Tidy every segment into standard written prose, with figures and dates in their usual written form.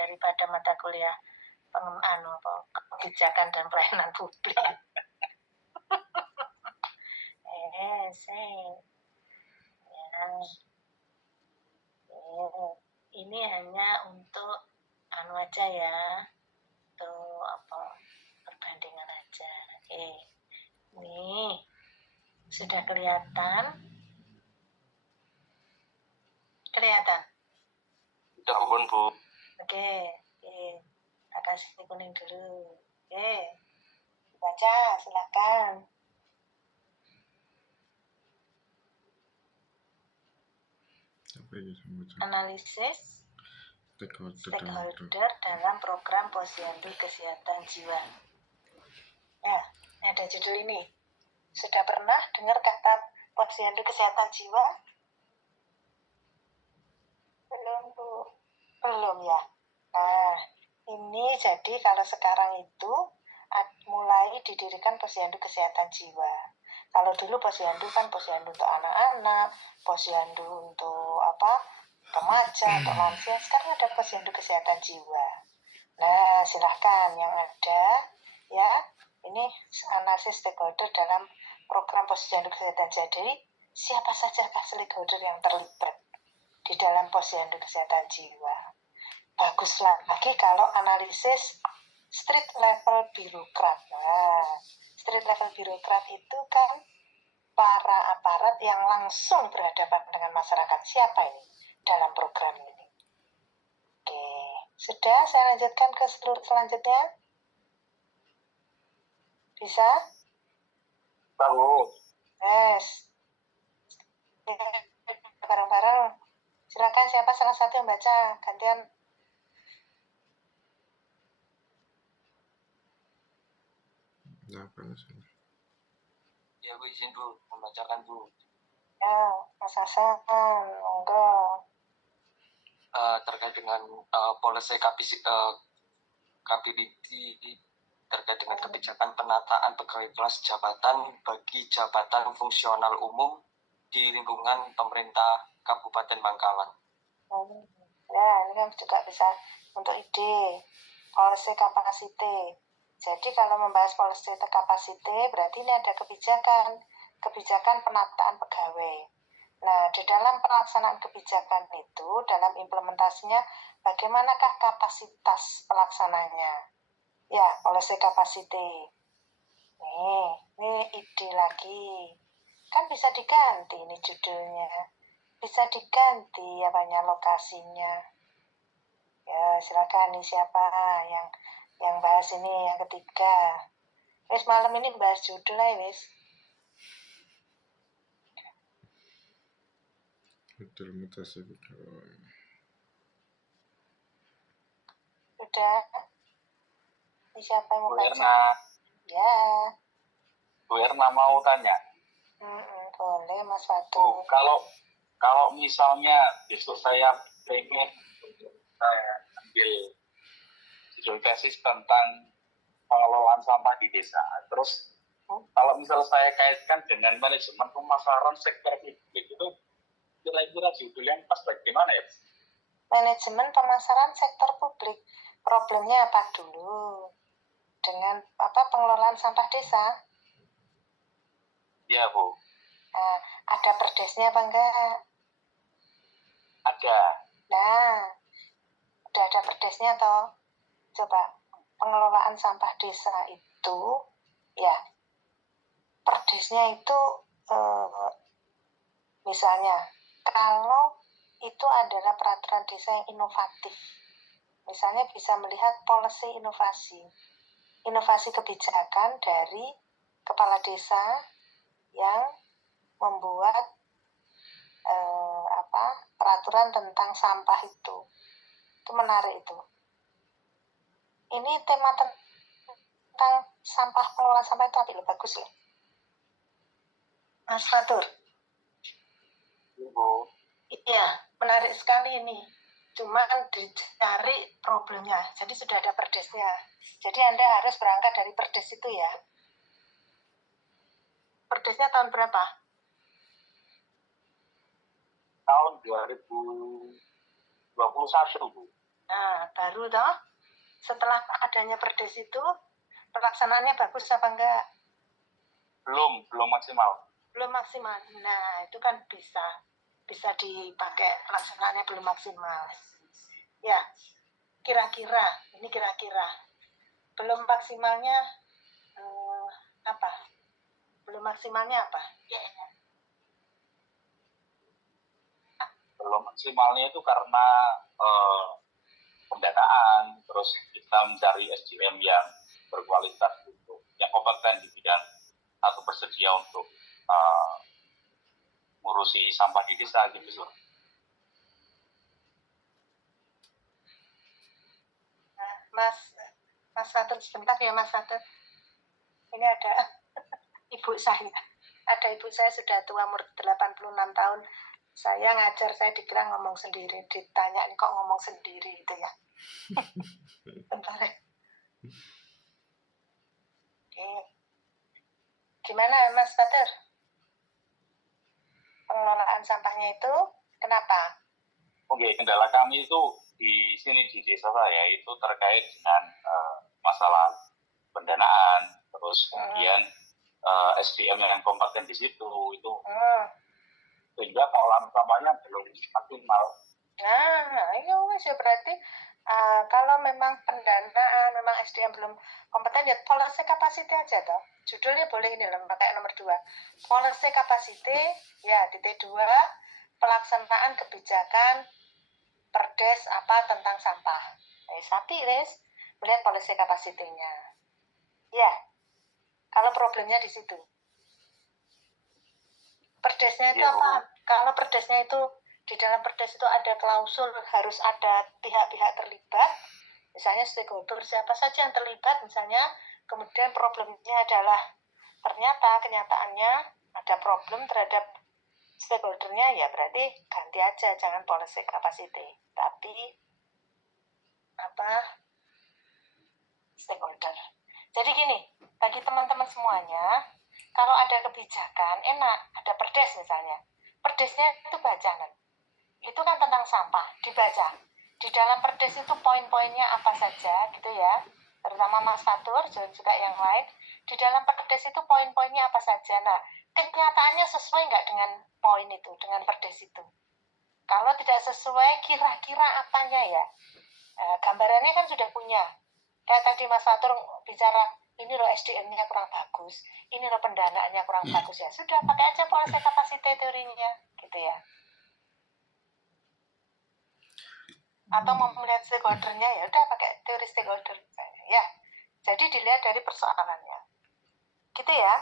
daripada mata kuliah kebijakan dan pelayanan publik. Ini hanya untuk aja ya, untuk perbandingan aja. Nih sudah kelihatan? Ya ampun, Bu. Oke. Kita kasih kuning dulu. Baca, silakan. Analisis stakeholder dalam program Posyandu Kesehatan Jiwa. Ya, ada judul ini. Sudah pernah dengar kata Posyandu Kesehatan Jiwa? Belum, Bu. Belum ya. Nah, ini jadi kalau sekarang itu mulai didirikan Posyandu Kesehatan Jiwa. Kalau dulu Posyandu kan Posyandu untuk anak-anak, Posyandu untuk remaja, untuk lansia. Sekarang ada Posyandu Kesehatan Jiwa. Nah, silahkan yang ada ya. Ini analisis stakeholder dalam program Posyandu Kesehatan. Jadi siapa saja stakeholder yang terlibat di dalam Posyandu Kesehatan Jiwa. Baguslah lagi kalau analisis street level birokrat. Nah, street level birokrat itu kan para aparat yang langsung berhadapan dengan masyarakat. Siapa ini dalam program ini? Oke, sudah saya lanjutkan ke selanjutnya. Bisa? Bagus. Yes. Bareng-bareng. Silakan siapa salah satu yang baca, gantian. Ya, Bu, izin, Bu, membacakan, Bu. Ya, Mas Hasan, monggo. Terkait dengan policy KPBT terkait dengan kebijakan penataan pegawai kelas jabatan bagi jabatan fungsional umum di lingkungan pemerintah Kabupaten Bangkalan. Ya, ini kan juga bisa untuk ide policy capacity. Jadi kalau membahas policy capacity berarti ini ada kebijakan penataan pegawai. Nah, di dalam pelaksanaan kebijakan itu, dalam implementasinya, bagaimanakah kapasitas pelaksananya? Ya, policy capacity. Ini ide lagi. Kan bisa diganti ini judulnya. Bisa diganti lokasinya. Ya, silakan nih siapa yang bahas ini yang ketiga. Wis malam ini bahas judul aja wis. Judul mutasi pegawai. Sudah. Ini siapa yang mau baca? Bu Erna. Ya. Bu Erna mau tanya. Boleh Mas Fatu. Kalau misalnya besok saya pengen saya ambil judul tesis tentang pengelolaan sampah di desa. Terus kalau misalnya saya kaitkan dengan manajemen pemasaran sektor publik itu kira-kira judul yang pas bagaimana ya? Manajemen pemasaran sektor publik. Problemnya apa dulu? Dengan pengelolaan sampah desa? Ya, Bu. Ada perdesnya apa enggak? Ada. Nah, udah ada perdesnya toh. Coba pengelolaan sampah desa itu ya perdesnya itu misalnya kalau itu adalah peraturan desa yang inovatif, misalnya bisa melihat policy inovasi kebijakan dari kepala desa yang membuat peraturan tentang sampah itu menarik itu. Ini tema tentang sampah, pengelolaan sampah itu apik, bagus loh. Mas Fatur. Ibu. Iya, menarik sekali ini. Cuma dicari problemnya. Jadi sudah ada perdesnya. Jadi Anda harus berangkat dari perdes itu ya. Perdesnya tahun berapa? Tahun 2021, Bu. Nah, baru toh setelah adanya perdes itu pelaksanaannya bagus apa enggak? Belum maksimal. Belum maksimal. Nah, itu kan bisa dipakai pelaksanaannya belum maksimal. Ya, ini kira-kira belum maksimalnya apa? Belum maksimalnya apa? Belum maksimalnya itu karena pendanaan, terus kita mencari SDM yang berkualitas untuk yang kompeten di bidang atau bersedia untuk ngurusi sampah di desa gitu. Nah, Mas Fatur sebentar ya Mas Fatur. Ini ada ibu saya. Ada ibu saya sudah tua umur 86 tahun. Saya ngajar, saya dikira ngomong sendiri. Ditanya ini kok ngomong sendiri gitu ya. Bentar ya. Oke. Gimana Mas Fatur? Pengelolaan sampahnya itu kenapa? Oke, kendala kami itu di sini di desa saya itu terkait dengan masalah pendanaan, terus kemudian SDM yang kompeten di situ itu sehingga pengolahan sampahnya belum maksimal. Nah, iya wes ya berarti kalau memang pendanaan, memang SDM belum kompeten ya policy capacity aja toh. Judulnya boleh ini loh, pakai nomor 2. Policy capacity ya titik 2 pelaksanaan kebijakan perdes apa tentang sampah. Tapi Res melihat policy capacity-nya. Ya, kalau problemnya di situ. Perdesnya itu apa? Kalau perdesnya itu di dalam perdes itu ada klausul harus ada pihak-pihak terlibat, misalnya stakeholder siapa saja yang terlibat misalnya, kemudian problemnya adalah ternyata kenyataannya ada problem terhadap stakeholdernya, ya berarti ganti aja, jangan policy capacity, tapi stakeholder. Jadi gini, bagi teman-teman semuanya, kalau ada kebijakan enak, ada perdes misalnya, perdesnya itu bacaan. Itu kan tentang sampah, dibaca. Di dalam perdes itu poin-poinnya apa saja gitu ya, terutama Mas Fatur, juga yang lain. Di dalam perdes itu poin-poinnya apa saja. Nah, kenyataannya sesuai nggak dengan poin itu, dengan perdes itu? Kalau tidak sesuai, kira-kira apanya ya? Gambarannya kan sudah punya. Kayak tadi Mas Fatur bicara, ini loh SDM-nya kurang bagus, ini loh pendanaannya kurang bagus, ya sudah pakai aja policy capacity teorinya, gitu ya. Atau mau melihat stakeholdernya, ya udah pakai teori stakeholder ya. Jadi dilihat dari persoalannya, gitu ya.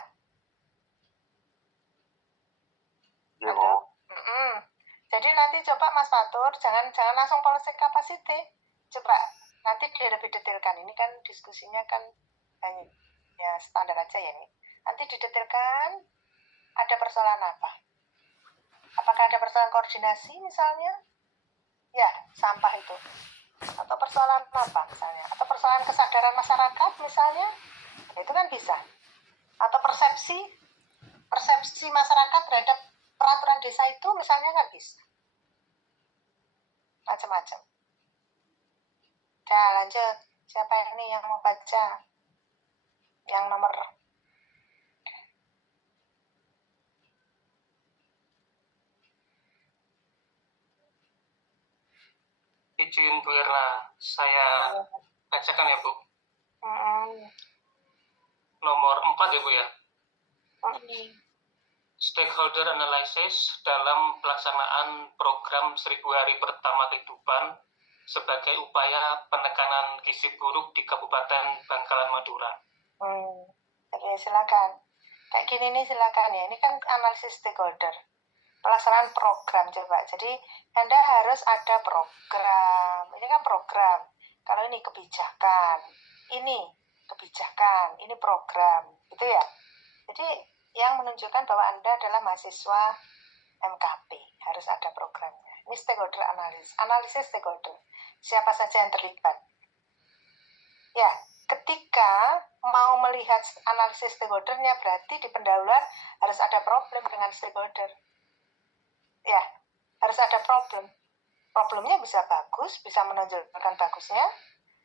Halo. Jadi nanti coba Mas Fatur jangan langsung policy capacity, coba nanti lebih detailkan. Ini kan diskusinya kan hanya ya standar aja ya nih. Nanti didetailkan ada persoalan apa? Apakah ada persoalan koordinasi misalnya? Ya, sampah itu. Atau persoalan apa misalnya? Atau persoalan kesadaran masyarakat misalnya? Ya, itu kan bisa. Atau persepsi masyarakat terhadap peraturan desa itu misalnya kan bisa. Macam-macam. Nah, lanjut. Siapa ini yang mau baca? Yang nomor izin Bu Erna, saya bacakan ya Bu. Nomor 4 ya Bu ya. Stakeholder analysis dalam pelaksanaan program 1000 hari pertama kehidupan sebagai upaya penekanan gizi buruk di Kabupaten Bangkalan Madura. Oke, silakan. Kayak gini nih silakan ya. Ini kan analisis stakeholder. Pelaksanaan program coba. Jadi Anda harus ada program. Ini kan program. Kalau ini kebijakan, ini kebijakan, ini program, gitu ya. Jadi yang menunjukkan bahwa Anda adalah mahasiswa MKP, harus ada programnya. Ini stakeholder analisis stakeholder. Siapa saja yang terlibat. Ya, ketika mau melihat analisis stakeholdernya berarti di pendahuluan harus ada problem dengan stakeholder. Ya, harus ada problem. problemnya bisa bagus, bisa menonjolkan bagusnya,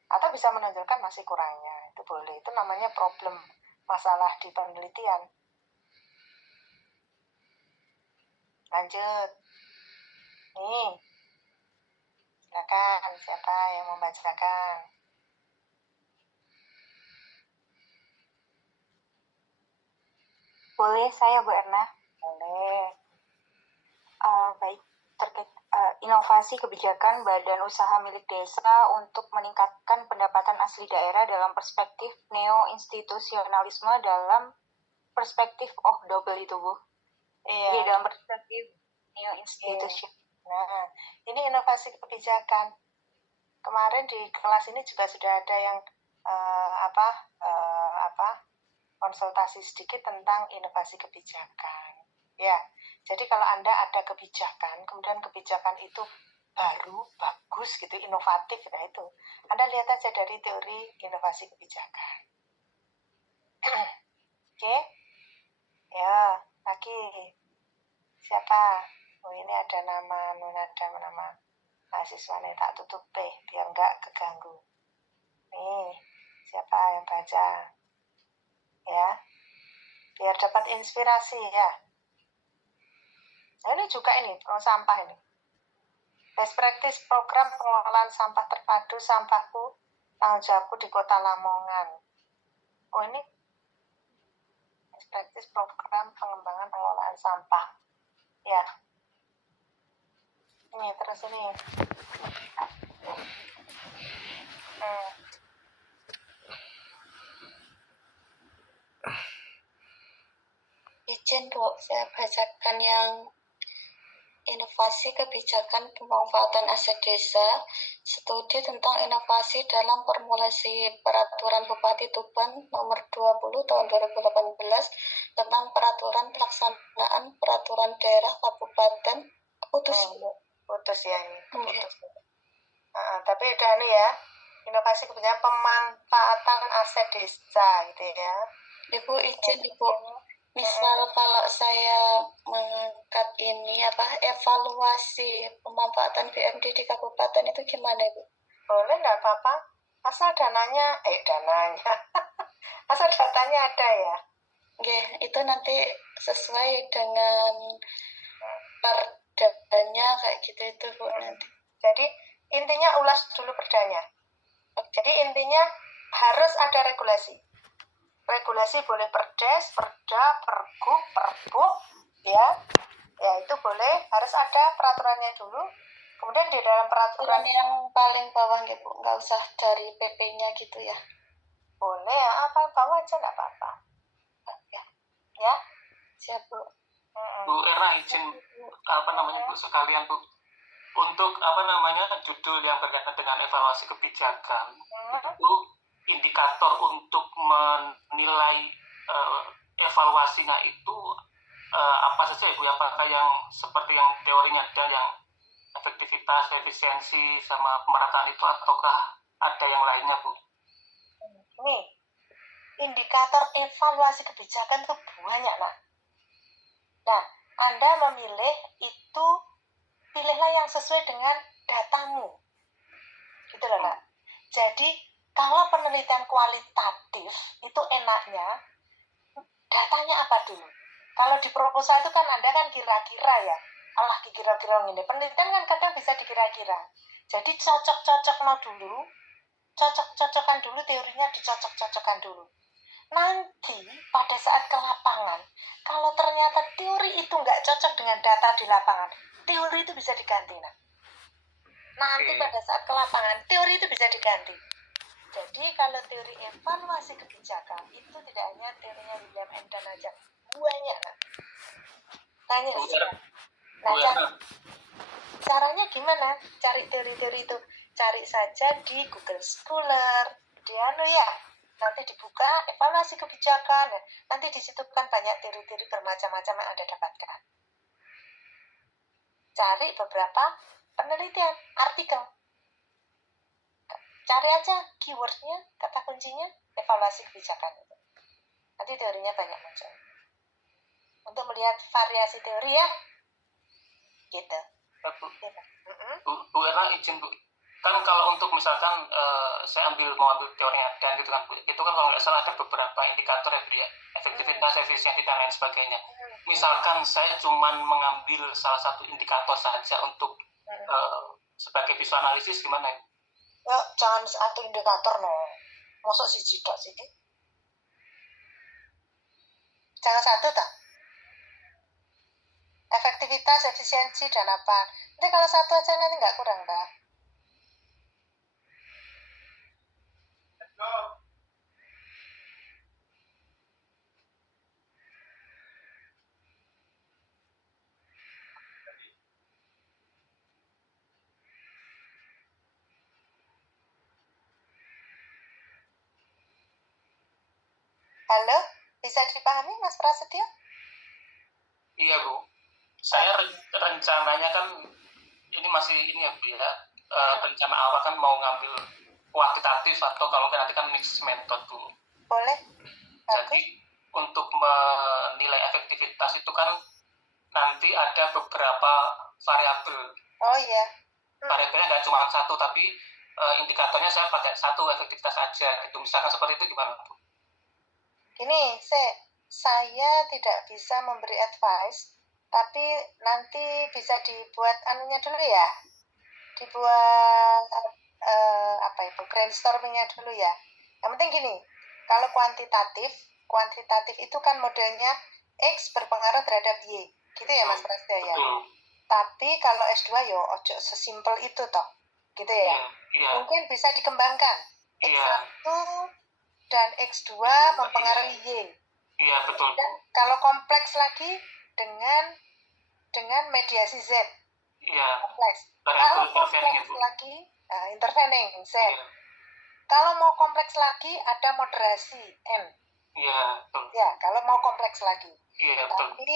atau bisa menonjolkan masih kurangnya. Itu boleh. Itu namanya problem masalah di penelitian. Lanjut. Nih, silakan. Siapa yang membacakan? Boleh saya, Bu Erna? Boleh. Baik, terkait inovasi kebijakan badan usaha milik desa untuk meningkatkan pendapatan asli daerah dalam perspektif neo-institusionalisme dalam perspektif double itu, Bu. Iya. Jadi dalam perspektif neo-institusi. Nah, ini inovasi kebijakan. Kemarin di kelas ini juga sudah ada yang konsultasi sedikit tentang inovasi kebijakan. Ya, jadi kalau Anda ada kebijakan, kemudian kebijakan itu baru, bagus gitu, inovatif, nah itu. Anda lihat aja dari teori inovasi kebijakan. Oke? Ya, lagi. Siapa? Oh, ini ada nama mahasiswanya, tak tutup deh, biar nggak keganggu. Nih, siapa yang baca? Ya, biar dapat inspirasi ya. Nah, ini juga ini, sampah ini. Best practice program pengelolaan sampah terpadu sampahku, tanggung jawabku di Kota Lamongan. Oh, ini best practice program pengembangan pengelolaan sampah. Ya. Ini terus ini. Izin, Bu, saya bacakan yang inovasi kebijakan pemanfaatan aset desa, studi tentang inovasi dalam formulasi peraturan Bupati Tuban nomor 20 tahun 2018 tentang peraturan pelaksanaan peraturan daerah kabupaten putus ya ini. Putus. Tapi udah nih ya, inovasi kebijakan pemanfaatan aset desa gitu ya. Ibu izin, Ibu. Misal kalau saya mengangkat ini evaluasi pemanfaatan BMD di kabupaten itu gimana, Ibu? Boleh, nggak apa-apa. Asal dananya, asal datanya ada ya. Oke, itu nanti sesuai dengan perdanya kayak gitu itu, Bu, nanti. Jadi intinya ulas dulu perdanya. Jadi intinya harus ada regulasi. Regulasi boleh perdes, perda, pergub, perbuk, ya itu boleh, harus ada peraturannya dulu. Kemudian di dalam peraturan yang paling bawah gitu, Bu, nggak usah dari PP-nya gitu ya. Boleh ya, apa bawah aja nggak apa-apa. Ya, siap, Bu. Bu Erna izin Bu sekalian, Bu, untuk judul yang berkaitan dengan evaluasi kebijakan itu indikator untuk menilai evaluasinya itu apa saja, Ibu? Apakah yang seperti yang teorinya ada yang efektivitas, efisiensi, sama pemerataan itu, ataukah ada yang lainnya, Bu? Nih, indikator evaluasi kebijakan itu banyak, Nak. Nah, Anda memilih itu, pilihlah yang sesuai dengan datamu. Gitu loh, Nak. Jadi, kalau penelitian kualitatif, itu enaknya datanya apa dulu? Kalau di proposal itu kan Anda kan kira-kira ya. Allah, kira-kira ini. Penelitian kan kadang bisa dikira-kira. Jadi cocok-cocokkan dulu teorinya, dicocok-cocokkan dulu. Nanti pada saat ke lapangan, kalau ternyata teori itu nggak cocok dengan data di lapangan, teori itu bisa diganti. Nanti pada saat ke lapangan, teori itu bisa diganti. Jadi kalau teori evaluasi kebijakan itu tidak hanya teorinya William Engdan aja, banyak, Nak. Tanya caranya gimana? Cari teori-teori itu, cari saja di Google Scholar, di nanti dibuka evaluasi kebijakan, nanti di situ kan banyak teori-teori bermacam-macam yang Anda dapatkan. Cari beberapa penelitian, artikel. Cari aja keywordnya, kata kuncinya, evaluasi kebijakan itu. Nanti teorinya banyak muncul. Untuk melihat variasi teori ya, gitu. Bu Erna izin Bu, kan kalau untuk misalkan saya mau ambil teorinya dan gitu kan Bu, itu kan kalau nggak salah ada beberapa indikator ya Bu ya, efektivitas, efisiensi dan lain sebagainya. Misalkan saya cuma mengambil salah satu indikator saja untuk sebagai visual analisis gimana ya? Ya, jangan satu indikator no. Masuk siji tok sih. Jangan satu tak? Efektivitas, efisiensi, dan apa. Nanti kalau satu aja nanti nggak kurang, tak? Halo, bisa dipahami Mas Prasetyo? Iya Bu, saya rencananya kan ini masih ini ya Bu ya, rencana awal kan mau ngambil kuantitatif atau kalau nanti kan mix method Bu. Boleh. Jadi untuk menilai efektivitas itu kan nanti ada beberapa variabel. Oh iya. Variabelnya nggak cuma satu, tapi indikatornya saya pakai satu efektivitas aja gitu. Misalkan seperti itu gimana Bu? Gini, saya tidak bisa memberi advice, tapi nanti bisa dibuat anunya dulu ya. Dibuat apa itu, brainstormingnya dulu ya. Yang penting gini, kalau kuantitatif itu kan modelnya X berpengaruh terhadap Y. Gitu ya Mas Prasetyo ya. Tapi kalau S2 yo ojo sesimpel itu toh. Gitu ya. Mungkin bisa dikembangkan. X1 dan X2 mempengaruhi Y. Iya, betul. Dan kalau kompleks lagi dengan mediasi Z. Iya. Kompleks. Kalau kompleks lagi, intervening Z. Iya. Kalau mau kompleks lagi, ada moderasi M. Iya, betul. Ya, kalau mau kompleks lagi. Iya, betul. Tapi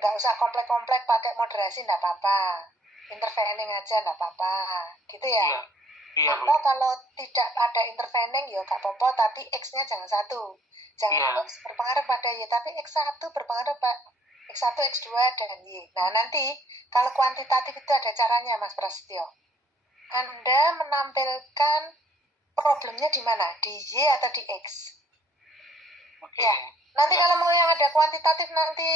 nggak usah kompleks-kompleks, pakai moderasi nggak apa-apa. Intervening aja nggak apa-apa. Gitu ya. Iya. Iya, atau kalau tidak ada intervening ya nggak apa-apa, tapi X-nya jangan satu. Jangan X berpengaruh pada Y, tapi X1 berpengaruh pada X1, X2, dan Y. Nah, nanti kalau kuantitatif itu ada caranya, Mas Prasetyo. Anda menampilkan problemnya di mana? Di Y atau di X? Ya, nanti kalau mau yang ada kuantitatif nanti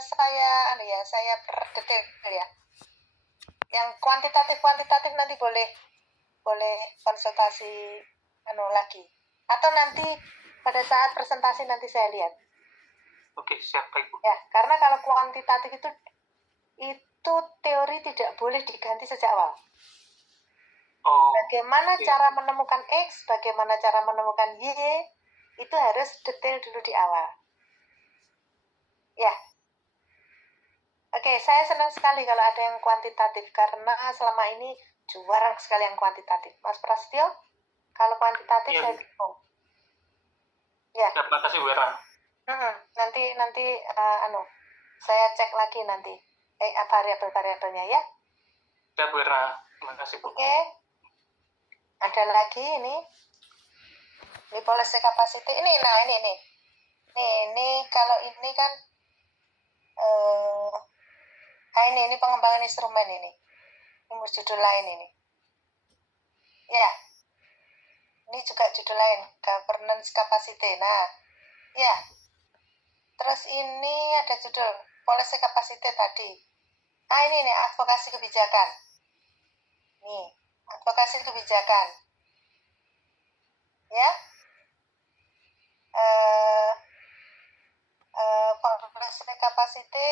saya berdetail ya. Yang kuantitatif nanti boleh konsultasi lagi. Atau nanti pada saat presentasi nanti saya lihat. Oke, siap Ibu. Ya, karena kalau kuantitatif itu teori tidak boleh diganti sejak awal. Bagaimana cara menemukan X, bagaimana cara menemukan Y, itu harus detail dulu di awal. Ya. Oke, saya senang sekali kalau ada yang kuantitatif, karena selama ini jarang sekali yang kuantitatif. Mas Prasetyo, kalau kuantitatif saya bingung. Ya. Terima kasih Bu Erna. Nanti saya cek lagi nanti variabel-variabelnya ya. Ya Bu Erna, terima kasih Bu. Oke. Ada lagi ini policy capacity ini. Nah ini kalau ini kan ini pengembangan instrumen ini judul lain ini. Ya, ini juga judul lain, governance capacity. Nah, ya. Terus ini ada judul policy capacity tadi. Ini nih advokasi kebijakan. Nih, advokasi kebijakan. Ya. Policy capacity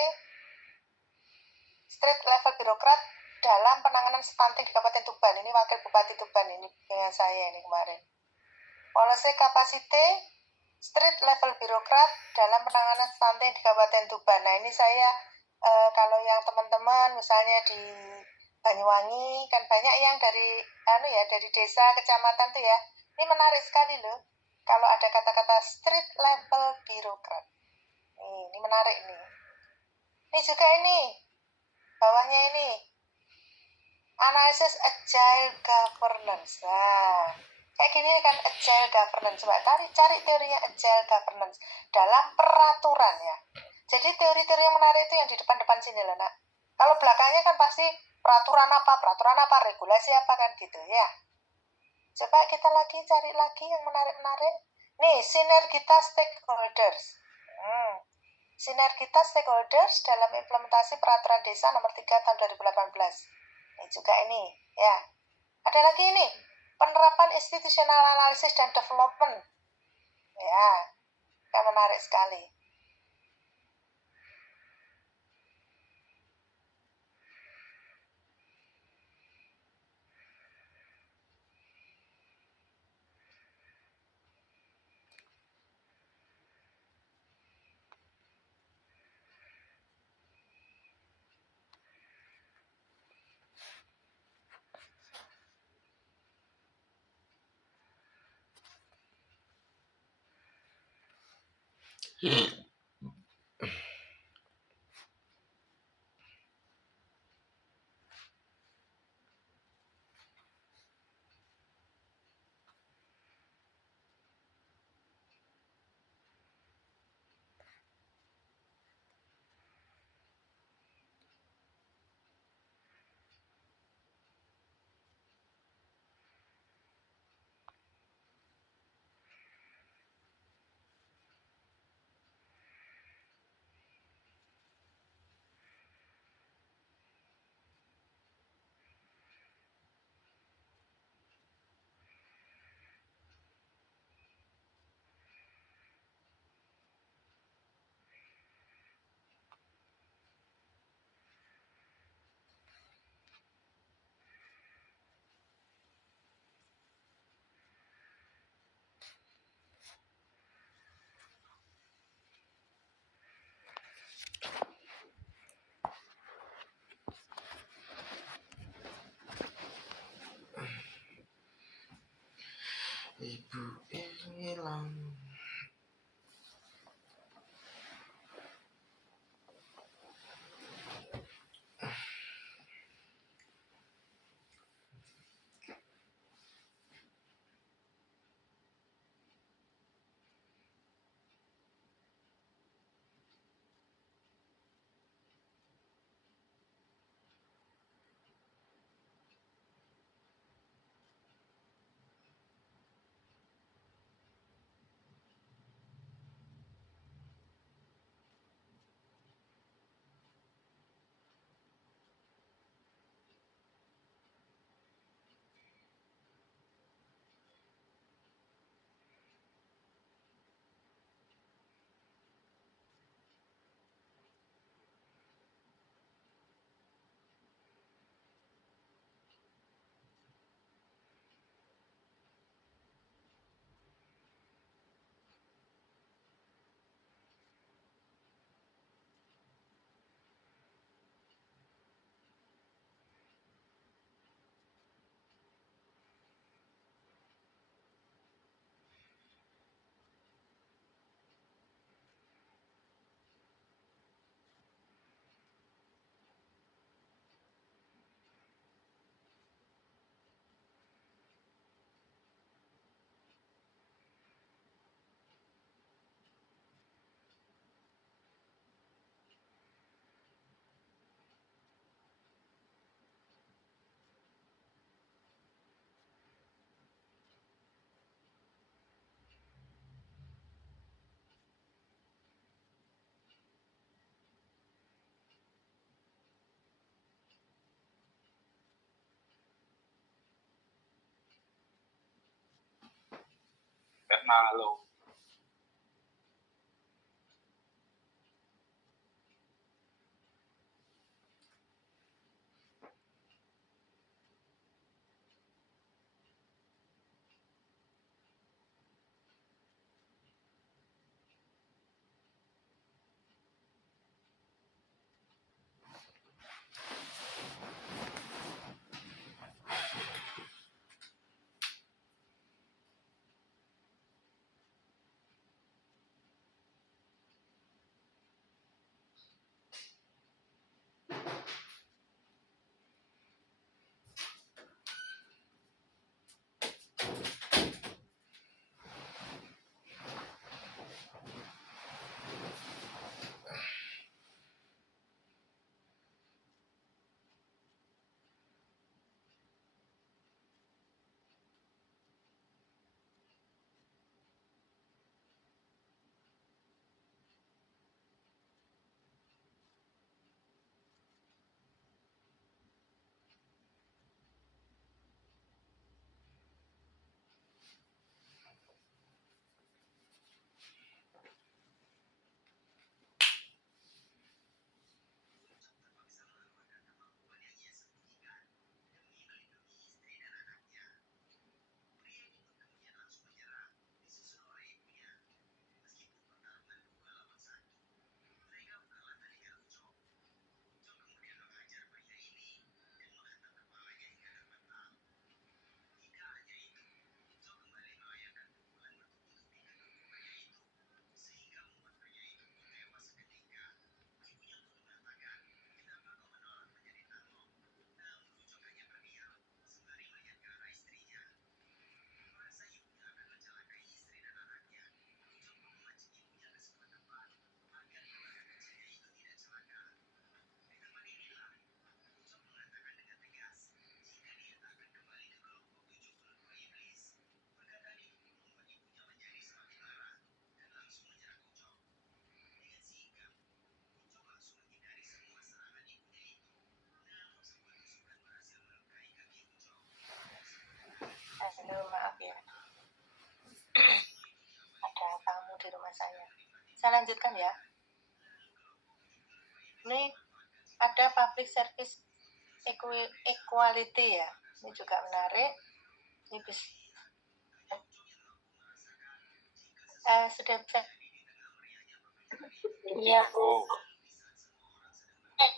street level birokrat dalam penanganan stunting di Kabupaten Tuban. Ini Wakil Bupati Tuban ini dengan saya ini kemarin. Policy capacity street level birokrat dalam penanganan stunting di Kabupaten Tuban. Nah, ini saya kalau yang teman-teman misalnya di Banyuwangi kan banyak yang dari dari desa, kecamatan tuh ya. Ini menarik sekali loh. Kalau ada kata-kata street level birokrat. Ini menarik nih. Ini juga ini bawahnya ini analisis agile governance. Nah, kayak gini kan agile governance. Coba cari teorinya agile governance dalam peraturan ya. Jadi teori-teori yang menarik itu yang di depan-depan sini loh, Nak. Kalau belakangnya kan pasti peraturan apa, regulasi apa kan gitu ya. Coba kita cari lagi yang menarik-menarik. Nih, sinergitas stakeholders. Sinergitas stakeholders dalam implementasi peraturan desa nomor 3 tahun 2018. Ini juga ini, ya. Ada lagi ini, penerapan institusional analisis dan development. Ya, kan menarik sekali. Ibu hilang. Karena lo saya. Saya lanjutkan ya. Ini ada public service equality ya. Ini juga menarik. Ini sudah bisa. Iya, Bu.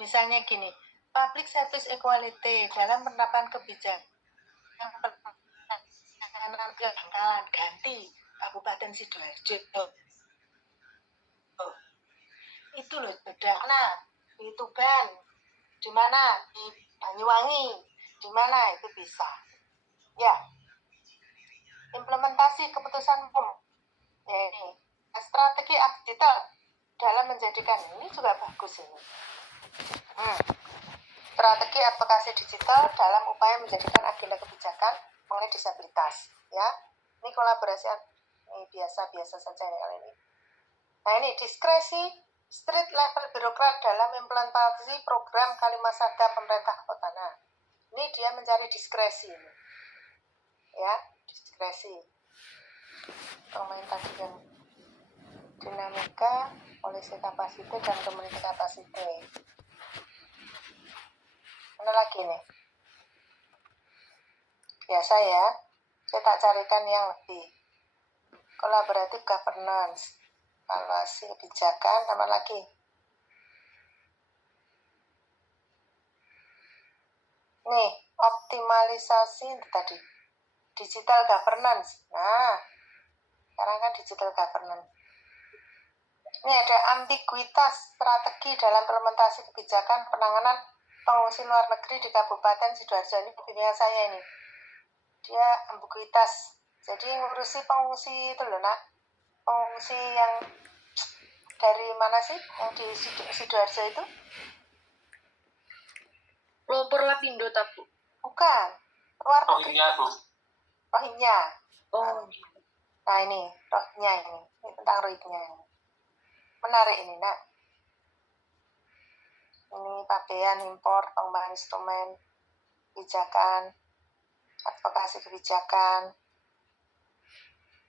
Misalnya gini, public service equality dalam penerapan kebijakan penanganan kejanggalan ganti Kabupaten Sidoarjo. Itu loh beda. Nah, di Tuban, di mana di Banyuwangi, di mana itu bisa. Ya, implementasi keputusan umum. Ya ini strategi digital dalam menjadikan ini juga bagus ini. Strategi advokasi digital dalam upaya menjadikan agenda kebijakan mengenai disabilitas. Ya, ini kolaborasi ini biasa-biasa saja nih kali ini. Nah ini diskresi street level birokrat dalam implementasi program Kalimat Sada pemerintah kota. Nah, ini dia mencari diskresi ini. Ya, diskresi. Main tadi yang dinamika, polisi kapasitas dan komunikasi kapasitas. Mana lagi nih? Biasa ya, saya tak carikan yang lebih. Collaborative governance, evaluasi kebijakan, sama lagi. Nih, optimalisasi tadi. Digital governance. Nah, sekarang kan digital governance. Ini ada ambiguitas strategi dalam implementasi kebijakan penanganan pengungsi luar negeri di Kabupaten Sidoarjo. Ini pilihan saya ini. Dia ambiguitas. Jadi ngurusi pengungsi itu loh nak. Pengungsi yang dari mana sih? Yang di Sidoarjo itu? Lumpur Lapindo tabu. Bukan. Luar negeri. Rohingya, Bu. Rohingya. Oh. Nah ini, Rohingya ini. Ini tentang Rohingya ini. Menarik ini nak. Ini pakaian impor, pengembangan instrumen, kebijakan, advokasi kebijakan.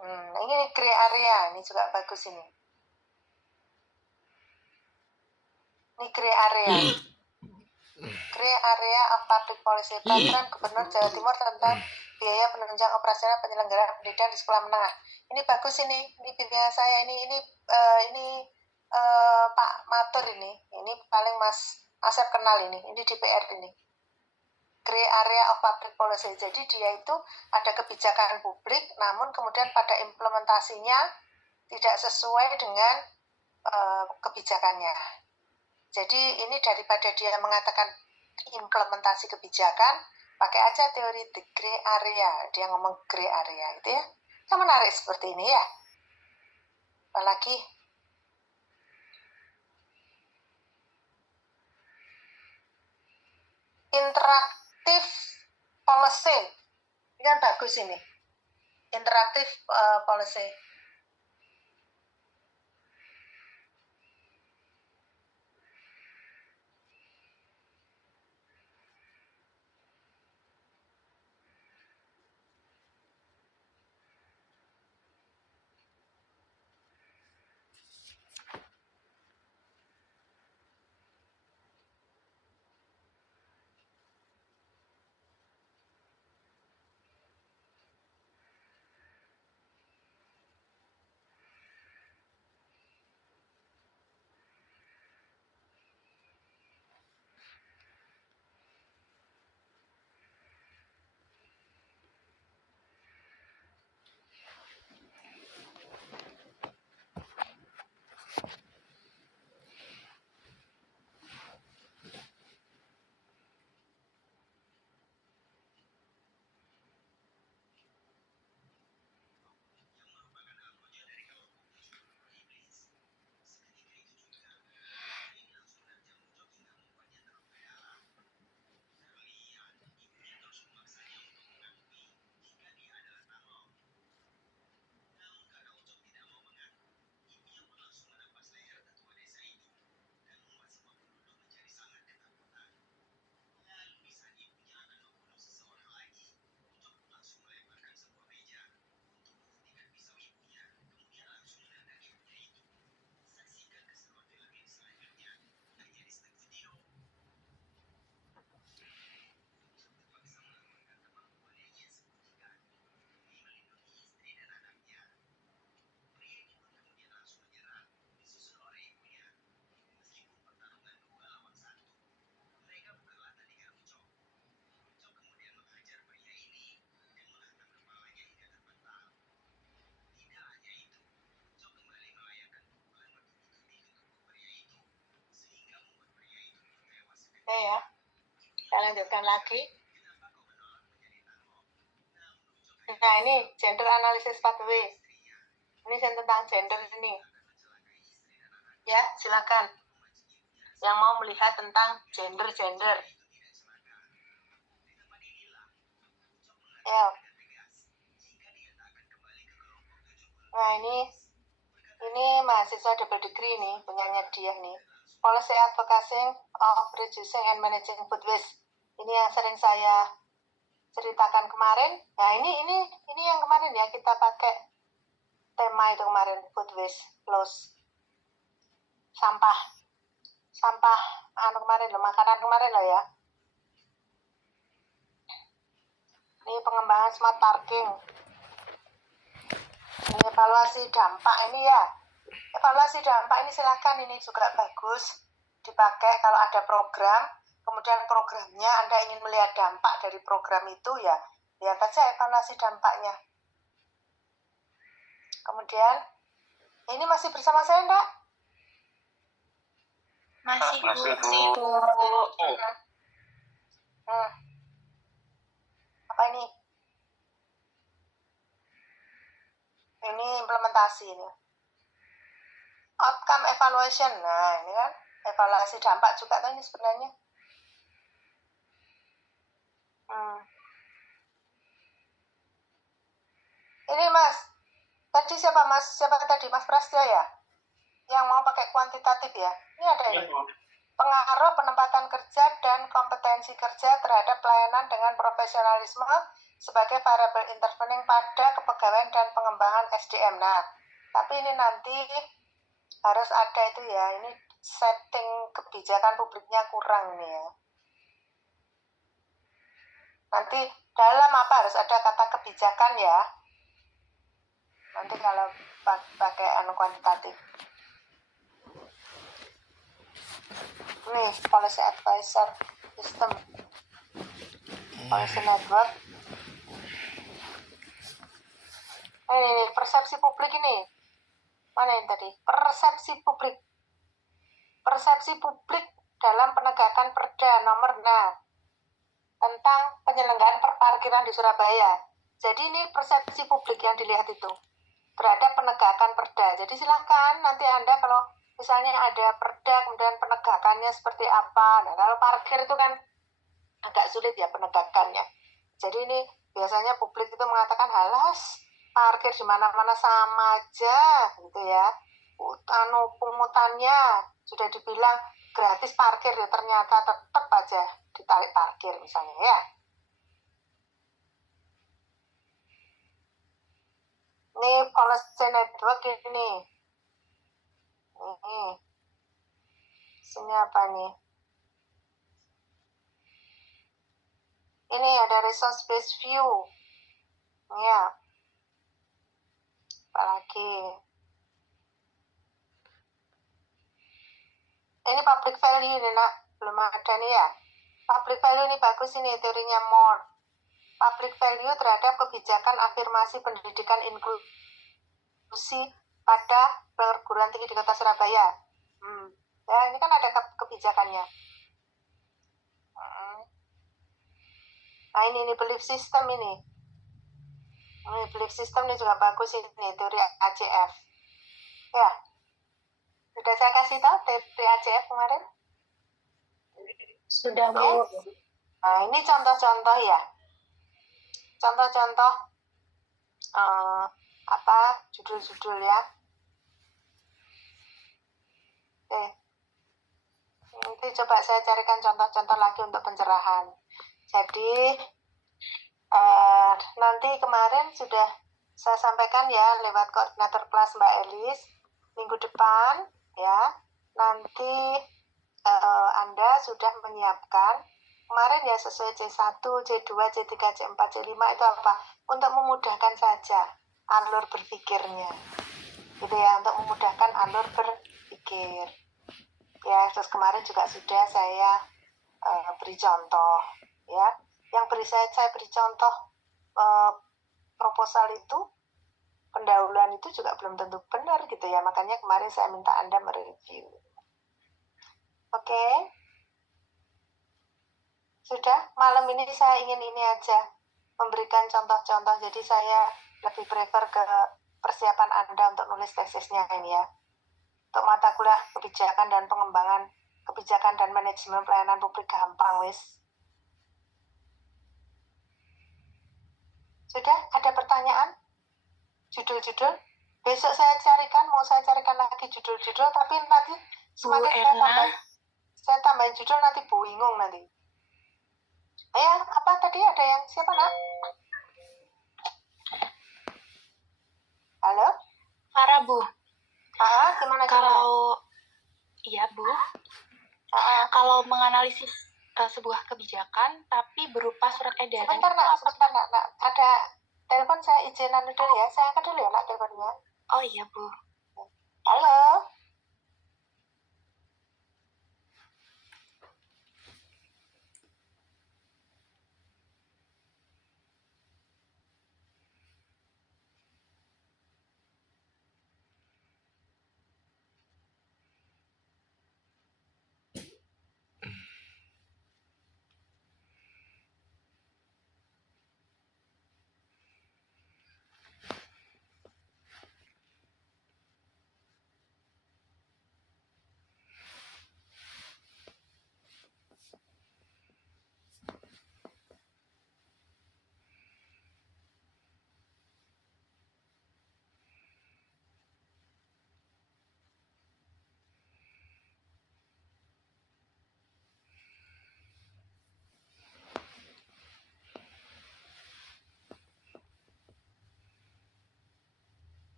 Ini grey area, ini juga bagus ini. Ini grey area. Grey area of public policy, peraturan Gubernur Jawa Timur tentang biaya penunjang operasional penyelenggaraan pendidikan di sekolah menengah. Ini bagus ini pimpinan saya ini Pak Matur ini paling Mas Asep kenal ini DPR ini. Grey area of public policy. Jadi dia itu ada kebijakan publik, namun kemudian pada implementasinya tidak sesuai dengan kebijakannya. Jadi ini daripada dia mengatakan implementasi kebijakan, pakai aja teori the grey area. Dia ngomong grey area itu ya. Yang menarik seperti ini ya. Apalagi interaktif policy. Ini kan bagus ini. Interaktif policy. lanjutkan lagi. Nah, ini gender analysis pathway. Ini tentang gender ini. Ya, silakan. Yang mau melihat tentang gender. Ya. Nah, ini mahasiswa double degree nih, punyanya dia nih. Policy Advocacy of Reducing and Managing Food Waste. Ini yang sering saya ceritakan kemarin. Nah, ini yang kemarin ya kita pakai tema itu kemarin, food waste loss. Sampah kemarin loh, makanan kemarin loh ya. Ini pengembangan smart parking. Ini evaluasi dampak ini ya. Evaluasi dampak ini silakan, ini juga bagus dipakai kalau ada program, kemudian programnya Anda ingin melihat dampak dari program itu ya, lihat aja evaluasi dampaknya. Kemudian, ini masih bersama saya enggak? Masih Bu. Apa ini? Ini implementasi ini. Outcome evaluation. Nah, ini kan evaluasi dampak juga tuh ini sebenarnya. Ini Mas. Tadi siapa Mas? Siapa tadi? Mas Prasetyo ya? Yang mau pakai kuantitatif ya? Ini ada ini. Pengaruh penempatan kerja dan kompetensi kerja terhadap pelayanan dengan profesionalisme sebagai variable intervening pada kepegawaian dan pengembangan SDM. Nah, tapi ini nanti harus ada itu ya, ini setting kebijakan publiknya kurang nih ya. Nanti dalam apa harus ada kata kebijakan ya. Nanti kalau pakai kuantitatif. Nih, policy advisor system. Policy network. Ini persepsi publik ini. Mana yang tadi? Persepsi publik. Persepsi publik dalam penegakan Perda nomor 6 tentang penyelenggaraan perparkiran di Surabaya. Jadi ini persepsi publik yang dilihat itu terhadap penegakan Perda. Jadi silahkan nanti Anda kalau misalnya ada Perda kemudian penegakannya seperti apa. Nah, kalau parkir itu kan agak sulit ya penegakannya. Jadi ini biasanya publik itu mengatakan halas parkir di mana-mana sama aja gitu ya. Pungutannya sudah dibilang gratis parkir ya, ternyata tetap aja ditarik parkir misalnya ya. Ini policy network ini. Isinya apa nih? Ini ada resource based view. Ya. Apalagi. Ini public value ini nak. Belum ada nih ya. Public value ini bagus ini teorinya Moore. Public value terhadap kebijakan afirmasi pendidikan inklusi pada perguruan tinggi di Kota Surabaya. Ya, ini kan ada kebijakannya. Nah, ini belief system ini. Ini belief system ini juga bagus ini, teori ACF. Ya. Sudah saya kasih tahu teori ACF kemarin? Sudah, Bu. Nah, ini contoh-contoh ya. Contoh-contoh judul-judul ya. Oke. Nanti coba saya carikan contoh-contoh lagi untuk pencerahan. Jadi nanti kemarin sudah saya sampaikan ya lewat koordinator kelas Mbak Elis, minggu depan ya nanti Anda sudah menyiapkan kemarin ya sesuai C1, C2, C3, C4, C5 itu apa? Untuk memudahkan saja alur berpikirnya gitu ya, untuk memudahkan alur berpikir ya. Terus kemarin juga sudah saya beri contoh ya, yang saya beri contoh proposal itu, pendahuluan itu juga belum tentu benar gitu ya, makanya kemarin saya minta Anda mereview. Oke. Sudah, malam ini saya ingin ini aja, memberikan contoh-contoh. Jadi saya lebih prefer ke persiapan Anda untuk nulis tesisnya ini ya. Untuk mata kuliah kebijakan dan pengembangan kebijakan dan manajemen pelayanan publik gampang wis. Sudah, ada pertanyaan? Judul-judul? Besok saya carikan, mau saya carikan lagi judul-judul, tapi nanti semakin saya tambahin judul nanti bingung nanti. Apa tadi ada yang siapa nak? Halo? Farah, Bu. Gimana? Iya, Bu. Kalau menganalisis sebuah kebijakan tapi berupa surat edaran. Sebentar nak. Ada telepon, saya izinan dulu ya. Saya angkat dulu ya nak teleponnya. Oh iya, Bu. Halo?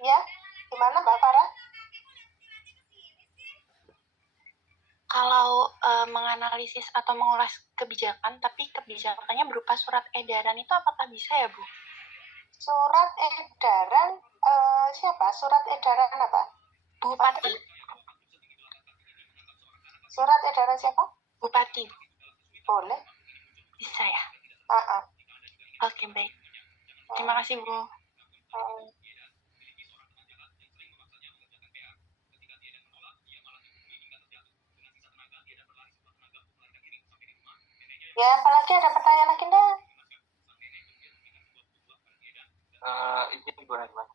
Ya, gimana Mbak Farah? Kalau menganalisis atau mengulas kebijakan, tapi kebijakannya berupa surat edaran itu apakah bisa ya, Bu? Surat edaran siapa? Surat edaran apa? Bupati. Surat edaran siapa? Bupati. Boleh. Bisa ya? Oke, baik. Terima kasih, Bu. Ya, apalagi ada pertanyaan lagi enggak? Ini Bu Rahman.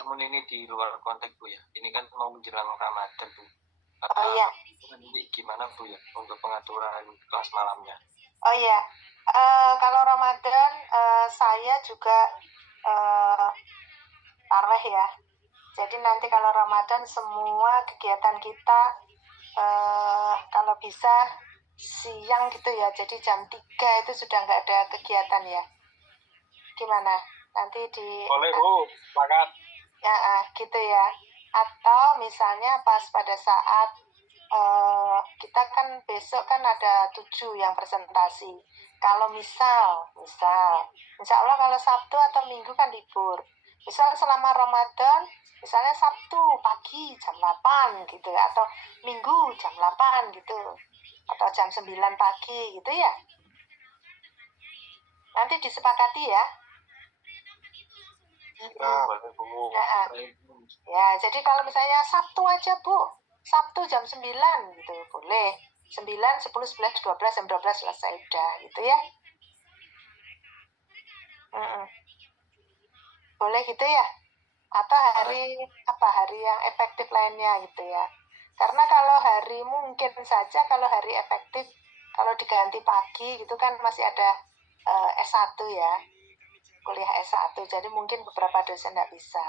Namun ini di luar konteks Bu ya. Ini kan mau menjelang Ramadan Bu. Iya. Nanti gimana Bu ya untuk pengaturan kelas malamnya? Oh iya. Kalau Ramadan saya juga tarawih ya. Jadi nanti kalau Ramadan semua kegiatan kita kalau bisa siang gitu ya, jadi jam 3 itu sudah nggak ada kegiatan ya. Gimana? Nanti Boleh Bu, semangat. Ya, gitu ya. Atau misalnya pas pada saat kita kan besok kan ada 7 yang presentasi. Kalau misal, insya Allah kalau Sabtu atau Minggu kan libur. Misal selama Ramadan, misalnya Sabtu pagi jam 8 gitu ya, atau Minggu jam 8 gitu, atau jam 9 pagi gitu ya. Nanti disepakati ya. Ya, jadi kalau misalnya Sabtu aja Bu, Sabtu jam 9 gitu, boleh. 9, 10, 11, 12, jam 12 selesai udah gitu ya. Boleh gitu ya. Atau hari yang efektif lainnya gitu ya. Karena kalau hari mungkin saja kalau hari efektif kalau diganti pagi gitu kan masih ada S1 ya. Kuliah S1, jadi mungkin beberapa dosen nggak bisa.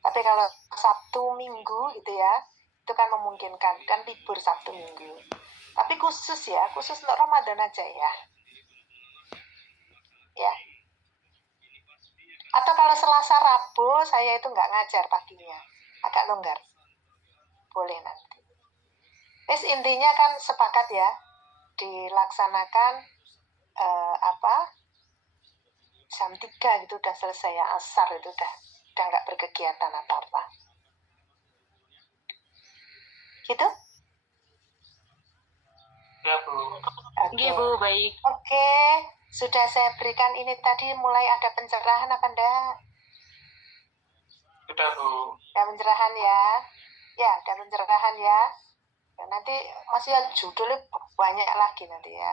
Tapi kalau Sabtu Minggu gitu ya, itu kan memungkinkan, kan libur Sabtu Minggu. Tapi khusus untuk Ramadan aja ya. Ya. Atau kalau Selasa Rabu saya itu nggak ngajar paginya, agak longgar. Boleh nanti. Terus intinya kan sepakat ya, dilaksanakan jam 3 gitu udah selesai ya, asar itu udah nggak berkegiatan apa-apa. Gitu? Ya Bu. Iya Bu, baik. Oke, sudah saya berikan ini tadi mulai ada pencerahan apa enggak? Sudah Bu. Ada pencerahan ya? Ya, ada pencerahan ya. Nanti masih judulnya banyak lagi nanti ya.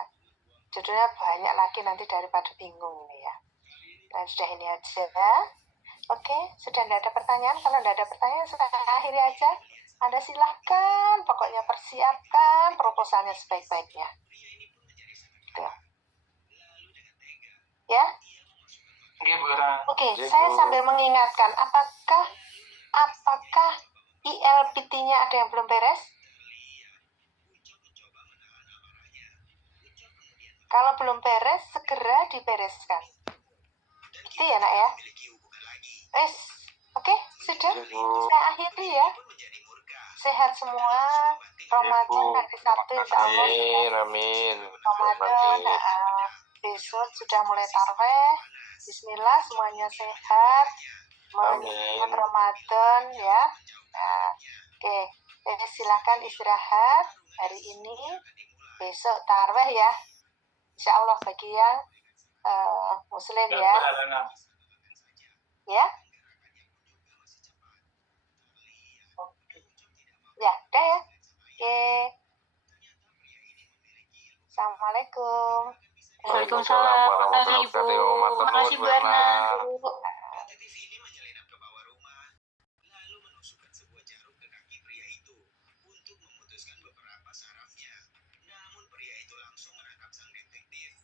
Judulnya banyak lagi nanti daripada bingung ini ya. Nah, sudah ini aja. Oke, sudah tidak ada pertanyaan. Kalau tidak ada pertanyaan, sudah akhiri aja. Anda silahkan, pokoknya persiapkan proposalnya sebaik-baiknya. Gitu. Ya? Oke, saya sambil mengingatkan, apakah ILPT-nya ada yang belum beres? Kalau belum beres, segera dibereskan. Gitu ya, Nak ya? Oke, sudah. Saya akhiri ya. Sehat semua. Ramadan hari Sabtu insya Allah. Amin. Ramadan besok sudah mulai tarweh. Bismillah, semuanya sehat. Menyambut Ramadan ya. Nah, oke. Silahkan istirahat hari ini. Besok tarweh ya. Insya Allah bagi yang Muslim ya. Ya. Ya, udah ya. Oke. Assalamualaikum. Waalaikumsalam warahmatullahi wabarakatuh. Terima kasih Bu Erna. Untuk memutuskan beberapa sarafnya. Namun pria itu langsung menangkap sang detektif.